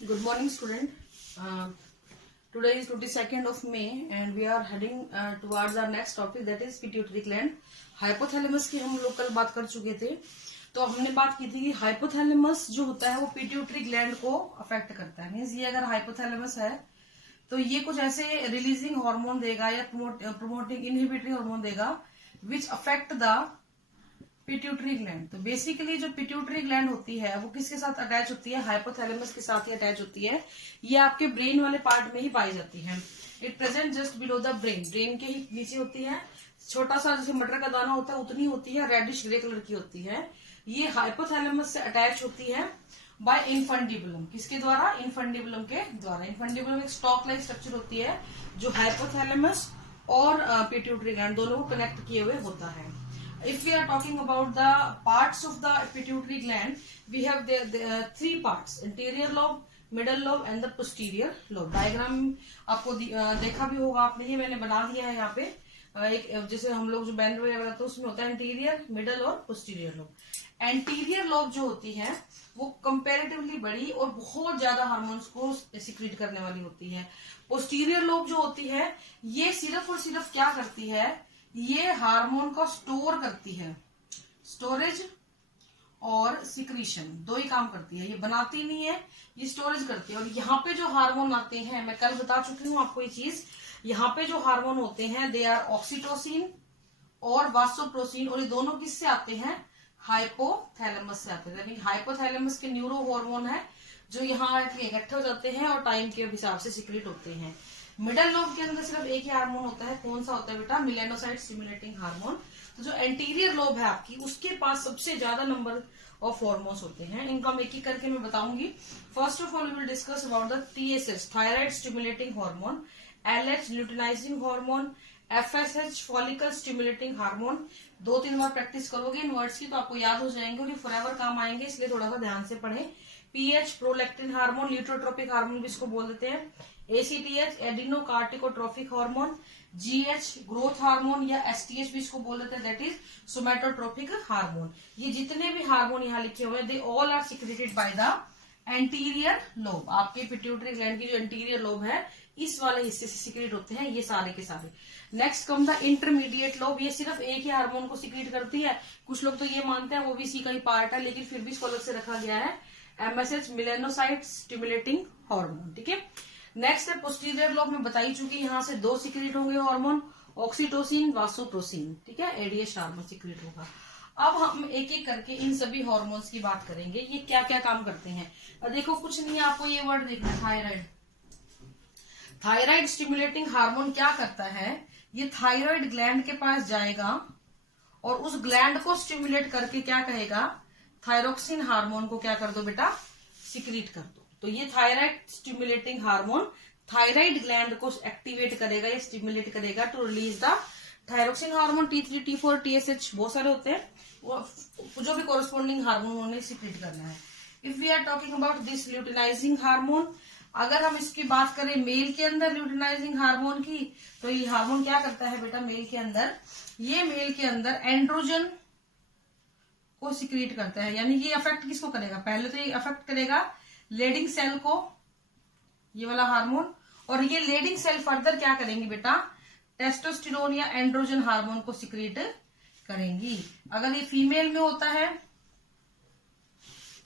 Good morning, student. Today is 22nd of May and we are heading towards our next topic, that is pituitary gland. Hypothalamus की हम लोग कल बात कर चुके थे. तो हमने बात की थी कि हाइपोथैलेमस जो होता है वो पिट्यूटरी ग्लैंड को अफेक्ट करता है. मीन्स ये अगर हाइपोथैलेमस है तो ये कुछ ऐसे रिलीजिंग हार्मोन देगा या प्रोमोटिंग इनहिबिटरी हार्मोन देगा which affect the pituitary gland. तो बेसिकली जो पिट्यूटरी ग्लैंड होती है वो किसके साथ अटैच होती है? हाइपोथैलेमस के साथ ही अटैच होती है. ये आपके ब्रेन वाले पार्ट में ही पाई जाती है. It present just below the brain. Brain के ही नीचे होती है. छोटा सा जैसे मटर का दाना होता है उतनी होती है. रेडिश ग्रे कलर की होती है. ये हाइपोथैलेमस से अटैच होती है बाय इनफंडिबुलम. किसके द्वारा? इनफंडिबुलम के द्वारा. इनफंडिबुलम एक स्टॉक लाइक स्ट्रक्चर होती है जो हाइपोथैलेमस और पिट्यूटरी ग्लैंड दोनों को कनेक्ट किए हुए होता है. If we are talking about the parts of the pituitary gland, we have the three parts: anterior lobe, middle lobe and the posterior lobe. Diagram आपको देखा भी होगा आपने. ये मैंने बना दिया है यहाँ पे. एक जैसे हम लोग जो बैंड वगैरह बनाते हैं उसमें होता है एंटीरियर, मिडल और पोस्टीरियर लोब. एंटीरियर लोब जो होती है वो कंपैरेटिवली बड़ी और बहुत ज्यादा हार्मोन्स को सिक्रीट करने वाली होती है. पोस्टीरियर लोब जो होती है ये सिर्फ और सिर्फ क्या करती है? ये हार्मोन को स्टोर करती है. स्टोरेज और सिक्रीशन दो ही काम करती है. ये बनाती नहीं है, ये स्टोरेज करती है. और यहाँ पे जो हार्मोन आते हैं, मैं कल बता चुकी हूँ आपको ये चीज. यहाँ पे जो हार्मोन होते हैं दे आर ऑक्सीटोसिन और वासोप्रोसिन. और ये दोनों किससे आते हैं? हाइपोथैलेमस से आते हैं. हाइपोथैलेमस के न्यूरो हार्मोन है जो यहाँ इकट्ठे हो जाते हैं और टाइम के हिसाब से सिक्रीट होते हैं. मिडल लोब के अंदर सिर्फ एक ही हार्मोन होता है. कौन सा होता है बेटा? Melanocyte stimulating hormone. तो जो एंटीरियर लोब है आपकी उसके पास सबसे ज्यादा नंबर ऑफ हार्मोन्स होते हैं. इनको हम एक एक करके मैं बताऊंगी. First of all we will discuss about the TSH, thyroid stimulating hormone, LH luteinizing hormone, FSH follicle stimulating hormone. 2-3 बार प्रैक्टिस करोगे इन वर्ड्स की तो आपको याद हो जाएंगे और ये फॉरएवर काम आएंगे, इसलिए थोड़ा सा ध्यान से पढ़ें. PH prolactin hormone, luteotropic hormone भी इसको बोल देते हैं. ACTH adrenocorticotrophic hormone, GH growth hormone या STH भी इसको बोल देते हैं, दैट इज सोमैटोट्रोपिक हार्मोन. ये जितने भी हार्मोन यहाँ लिखे हुए हैं they all are secreted by the anterior lobe. आपके पिट्यूटरी ग्लैंड की जो एंटीरियर लोब है इस वाले हिस्से से सिक्रेट होते हैं ये सारे के सारे. Next come the intermediate lobe. ये सिर्फ एक ही हार्मोन को सिक्रेट करती है. कुछ लोग तो ये मानते हैं वो भी इसी का ही पार्ट है, लेकिन फिर भी इसको अलग से रखा गया है. MSH melanocyte stimulating hormone. ठीक है. नेक्स्ट है पोस्टीरियर लोब में बताई चुकी. यहाँ से 2 सिक्रेट होंगे हार्मोन, ऑक्सीटोसिन, वासोप्रोसिन. ठीक है. ADH हार्मोन सिक्रेट होगा. अब हम एक एक करके इन सभी हार्मोन्स की बात करेंगे. ये क्या क्या काम करते हैं. देखो कुछ नहीं है, आपको ये वर्ड देखना है, थायराइड. थायराइड स्टिमुलेटिंग हार्मोन क्या करता है? ये थायराइड ग्लैंड के पास जाएगा और उस ग्लैंड को स्टिमुलेट करके क्या कहेगा? थायरोक्सिन हार्मोन को क्या कर दो बेटा? सिक्रीट कर दो. तो ये thyroid stimulating hormone thyroid gland को एक्टिवेट करेगा या स्टिमुलेट करेगा to release the thyroxine hormone. T3, T4, TSH बहुत सारे होते हैं. वो जो भी कोरस्पॉन्डिंग हार्मोन उन्हें सिक्रीट करना है. If we are talking about this luteinizing hormone, अगर हम इसकी बात करें मेल के अंदर ल्यूटिनाइजिंग हार्मोन की, तो ये हार्मोन क्या करता है बेटा मेल के अंदर? ये मेल के अंदर एंड्रोजन को सिक्रीट करता है. यानी ये अफेक्ट किसको करेगा? पहले तो ये अफेक्ट करेगा लेडिंग सेल को, ये वाला हार्मोन. और ये लेडिंग सेल फर्दर क्या करेंगी बेटा? टेस्टोस्टेरोन या एंड्रोजन हार्मोन को सिक्रीट करेंगी. अगर ये फीमेल में होता है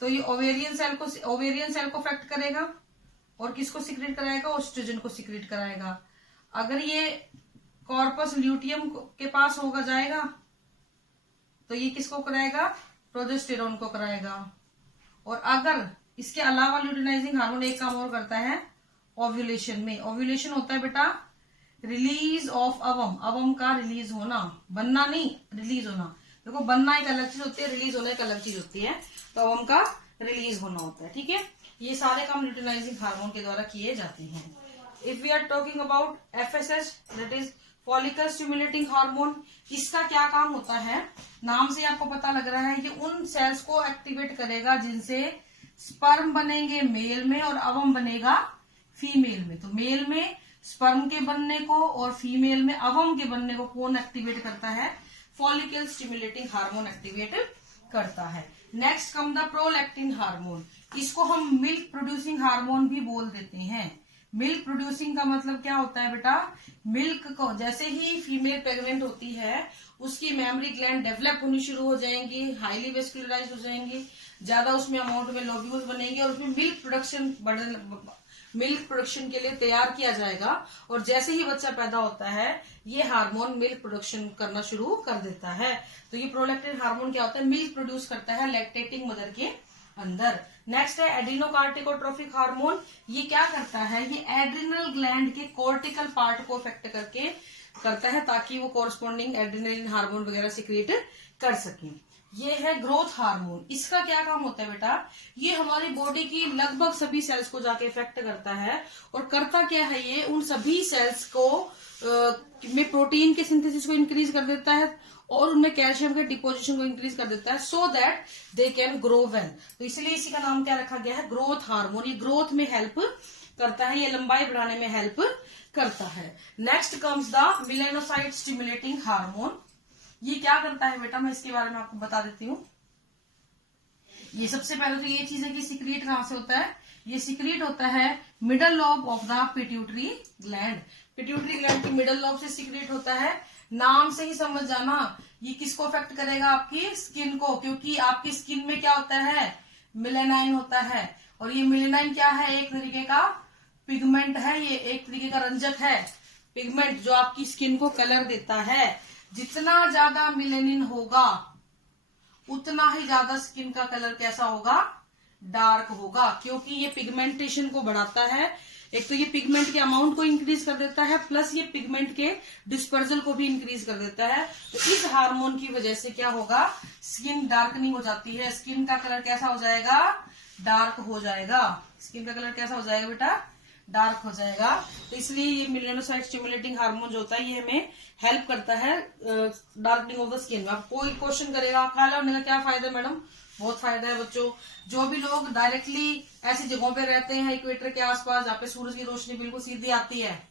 तो ये ओवेरियन सेल को अफेक्ट करेगा और किसको सिक्रीट कराएगा? ओस्ट्रोजन को सिक्रीट कराएगा. अगर ये कॉर्पस ल्यूटियम के पास होगा जाएगा तो ये किसको कराएगा? प्रोजेस्टेरोन को कराएगा. और अगर इसके अलावा ल्यूटिनाइजिंग हार्मोन एक काम और करता है ओव्यूलेशन में. ओव्यूलेशन होता है बेटा रिलीज ऑफ अवम. अवम का रिलीज होना, बनना नहीं, रिलीज होना. देखो बनना एक अलग चीज होती है, रिलीज होना एक अलग चीज होती है. तो अवम का रिलीज होना होता है. ठीक है. ये सारे काम ल्यूटिनाइजिंग हार्मोन के द्वारा किए जाते हैं. If we are talking about FSH, that is follicle stimulating hormone, इसका क्या काम होता है? नाम से आपको पता लग रहा है ये उन सेल्स को एक्टिवेट करेगा जिनसे स्पर्म बनेंगे मेल में और अवम बनेगा फीमेल में. तो मेल में स्पर्म के बनने को और फीमेल में अवम के बनने को कौन एक्टिवेट करता है? फॉलिकल स्टिमुलेटिंग हार्मोन एक्टिवेट करता है. Next come the prolactin hormone, इसको हम मिल्क प्रोड्यूसिंग हार्मोन भी बोल देते हैं। मिल्क प्रोड्यूसिंग का मतलब क्या होता है बेटा, मिल्क को जैसे ही फीमेल प्रेग्नेंट होती है उसकी मेमरी ग्लैंड डेवलप होनी शुरू हो जाएंगी, हाईली वेस्कुलराइज हो जाएंगी, ज्यादा उसमें अमाउंट में लोब्यूल्स बनेंगे और उसमें मिल्क प्रोडक्शन के लिए तैयार किया जाएगा। और जैसे ही बच्चा पैदा होता है ये हार्मोन मिल्क प्रोडक्शन करना शुरू कर देता है। तो ये प्रोलैक्टिन हार्मोन क्या होता है, मिल्क प्रोड्यूस करता है लैक्टेटिंग मदर के अंदर। नेक्स्ट है एड्रीनोकार्टिकोट्रोफिक हार्मोन, ये क्या करता है, ये एड्रिनल ग्लैंड के कोर्टिकल पार्ट को अफेक्ट करके करता है ताकि वो कोरस्पॉन्डिंग एड्रिनलिन हार्मोन वगैरह सिक्रिएट कर सके। ये है ग्रोथ हार्मोन, इसका क्या काम होता है बेटा, ये हमारी बॉडी की लगभग सभी सेल्स को जाके इफेक्ट करता है। और करता क्या है, ये उन सभी सेल्स को में प्रोटीन के सिंथेसिस को इंक्रीज कर देता है और उनमें कैल्शियम के डिपोजिशन को इंक्रीज कर देता है so that they can grow well. तो इसलिए इसी का नाम क्या रखा गया है, ग्रोथ हार्मोन। ये ग्रोथ में हेल्प करता है, ये लंबाई बढ़ाने में हेल्प करता है। Next comes the melanocyte stimulating hormone, ये क्या करता है बेटा, मैं इसके बारे में आपको बता देती हूँ। ये सबसे पहले तो ये चीज है कि सिक्रीट कहां से होता है, ये सिक्रीट होता है middle lobe of the pituitary gland. Pituitary gland की मिडल लॉब से सिक्रीट होता है। नाम से ही समझ जाना ये किसको अफेक्ट करेगा, आपकी स्किन को, क्योंकि आपकी स्किन में क्या होता है, मेलानाइन होता है। और ये मेलानाइन क्या है, एक तरीके का पिगमेंट है, ये एक तरीके का रंजक है, पिगमेंट जो आपकी स्किन को कलर देता है। जितना ज्यादा मेलानिन होगा उतना ही ज्यादा स्किन का कलर कैसा होगा, डार्क होगा, क्योंकि ये पिगमेंटेशन को बढ़ाता है। एक तो ये पिगमेंट के अमाउंट को इंक्रीज कर देता है, प्लस ये पिगमेंट के डिस्पर्जल को भी इंक्रीज कर देता है। तो इस हार्मोन की वजह से क्या होगा, स्किन डार्कनिंग हो जाती है, स्किन का कलर कैसा हो जाएगा, डार्क हो जाएगा। स्किन का कलर कैसा हो जाएगा बेटा, डार्क हो जाएगा। तो इसलिए ये मेलानोसाइट स्टिमुलेटिंग हार्मोन जो होता है ये हमें हेल्प करता है डार्कनिंग ऑफ द स्किन। अब कोई क्वेश्चन करेगा काला होने का क्या फायदा है मैडम, बहुत फायदा है बच्चों। जो भी लोग डायरेक्टली ऐसी जगहों पे रहते हैं इक्वेटर के आसपास जहाँ पे सूरज की रोशनी बिल्कुल सीधी आती है,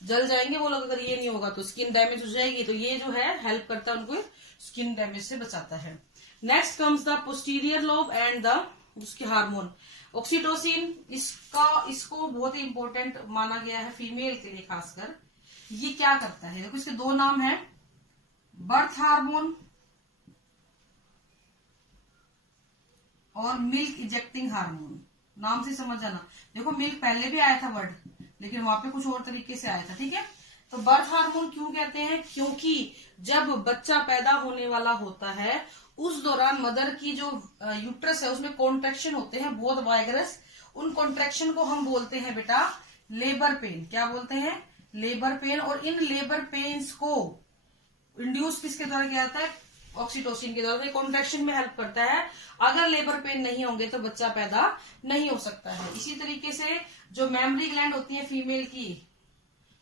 जल जाएंगे वो लोग अगर ये नहीं होगा तो, स्किन डैमेज हो जाएगी। तो ये जो है हेल्प करता है उनको स्किन डैमेज से बचाता है। Next comes the posterior lobe and the उसके हार्मोन ऑक्सीटोसिन, इसको बहुत ही इंपॉर्टेंट माना गया है फीमेल के लिए खासकर। ये क्या करता है, देखो इसके दो नाम है, बर्थ हार्मोन और मिल्क इजेक्टिंग हार्मोन। नाम से समझ जाना, देखो मिल्क पहले भी आया था वर्ड, लेकिन वहां पे कुछ और तरीके से आया था, ठीक है। तो बर्थ हार्मोन क्यों कहते हैं, क्योंकि जब बच्चा पैदा होने वाला होता है उस दौरान मदर की जो यूट्रस है उसमें कॉन्ट्रैक्शन होते हैं बहुत वाइगरस। उन कॉन्ट्रैक्शन को हम बोलते हैं बेटा लेबर पेन। क्या बोलते हैं, लेबर पेन। और इन लेबर पेन्स को इंड्यूस किसके द्वारा किया जाता है, ऑक्सीटोसिन के द्वारा। कॉन्ट्रैक्शन में हेल्प करता है। अगर लेबर पेन नहीं होंगे तो बच्चा पैदा नहीं हो सकता है। इसी तरीके से जो मेमरी ग्लैंड होती है फीमेल की,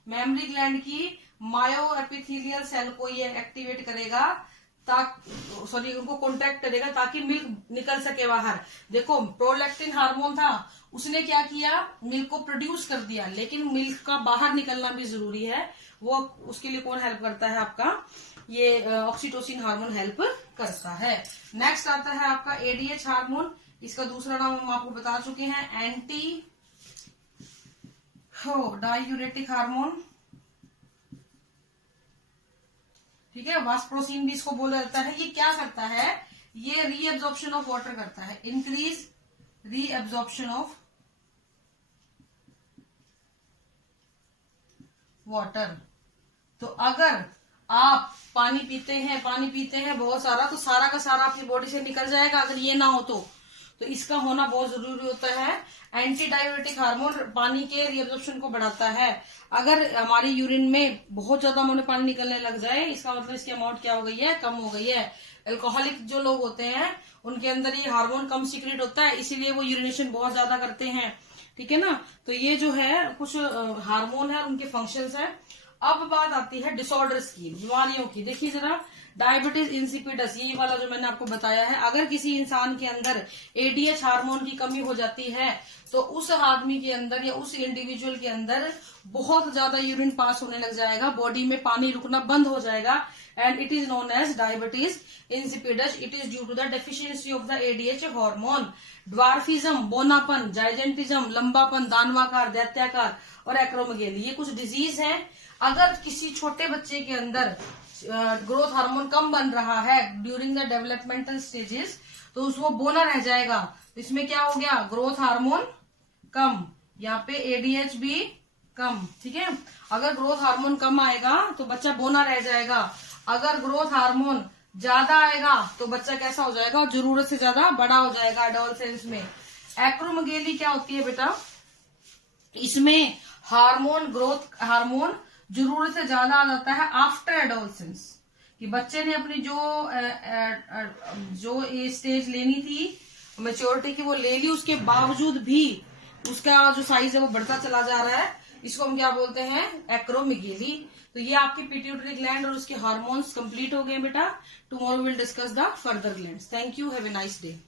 मेमरी ग्लैंड की मायो एपिथेलियल सेल को ये एक्टिवेट करेगा, उनको कॉन्ट्रैक्ट करेगा ताकि मिल्क निकल सके बाहर। देखो प्रोलैक्टिन हार्मोन था, उसने क्या किया, मिल्क को प्रोड्यूस कर दिया, लेकिन मिल्क का बाहर निकलना भी जरूरी है। वो उसके लिए कौन हेल्प करता है, आपका ये ऑक्सीटोसिन हार्मोन हेल्प करता है। नेक्स्ट आता है आपका एडीएच हार्मोन। इसका दूसरा नाम हम आपको बता चुके हैं, एंटी डायूरेटिक हार्मोन, ठीक है। वास्प्रोसिन भी इसको बोला जाता है। ये क्या करता है, ये रीएब्जॉर्प्शन ऑफ वाटर करता है, इंक्रीज रीएब्जॉर्प्शन ऑफ वाटर। तो अगर आप पानी पीते हैं बहुत सारा, तो सारा का सारा आपकी बॉडी से निकल जाएगा। अगर ये ना हो तो इसका होना बहुत जरूरी होता है। एंटी डायूरेटिक हार्मोन पानी के रीअब्जॉर्प्शन को बढ़ाता है। अगर हमारी यूरिन में बहुत ज्यादा अमाउंट पानी निकलने लग जाए, इसका मतलब इसकी अमाउंट क्या हो गई है, कम हो गई है। अल्कोहलिक जो लोग होते हैं उनके अंदर ये हार्मोन कम सीक्रेट होता है, इसीलिए वो यूरिनेशन बहुत ज्यादा करते हैं, ठीक है ना। तो ये जो है कुछ हार्मोन है, उनके फंक्शंस है। अब बात आती है डिसऑर्डर्स की, बीमारियों की। देखिए जरा, डायबिटीज इंसिपिडस, ये वाला जो मैंने आपको बताया है, अगर किसी इंसान के अंदर एडीएच हार्मोन की कमी हो जाती है तो उस आदमी के अंदर या उस इंडिविजुअल के अंदर बहुत ज्यादा यूरिन पास होने लग जाएगा, बॉडी में पानी रुकना बंद हो जाएगा, and it is known as diabetes insipidus. It is due to the deficiency of the ADH hormone. Dwarfism, बोनापन, जाइजेंटिज्म, लंबापन, दानवाकार, दैत्याकार और एक्रोमेगेली, ये कुछ डिजीज है. अगर किसी छोटे बच्चे के अंदर ग्रोथ हार्मोन कम बन रहा है ड्यूरिंग द डेवलपमेंटल स्टेजेस, तो उसको बोना रह जाएगा. इसमें क्या हो गया, ग्रोथ हार्मोन कम, यहाँ पे एडीएच भी कम. ठीक है, अगर ग्रोथ हार्मोन कम आएगा तो बच्चा बोना रह जाएगा. अगर ग्रोथ हार्मोन ज्यादा आएगा तो बच्चा कैसा हो जाएगा, जरूरत से ज्यादा बड़ा हो जाएगा एडोलसेंस में. एक्रोमेगेली क्या होती है बेटा, इसमें ग्रोथ हार्मोन जरूरत से ज्यादा आ जाता है आफ्टर एडोलसेंस, कि बच्चे ने अपनी जो ये स्टेज लेनी थी मैच्योरिटी की वो ले ली, उसके बावजूद भी उसका जो साइज है वो बढ़ता चला जा रहा है. इसको हम क्या बोलते हैं, एक्रोमेगेली. तो ये आपकी पिट्यूटरी ग्लैंड और उसके हार्मोन्स कंप्लीट हो गए बेटा. Tomorrow will discuss the further glands. Thank you, have a nice day.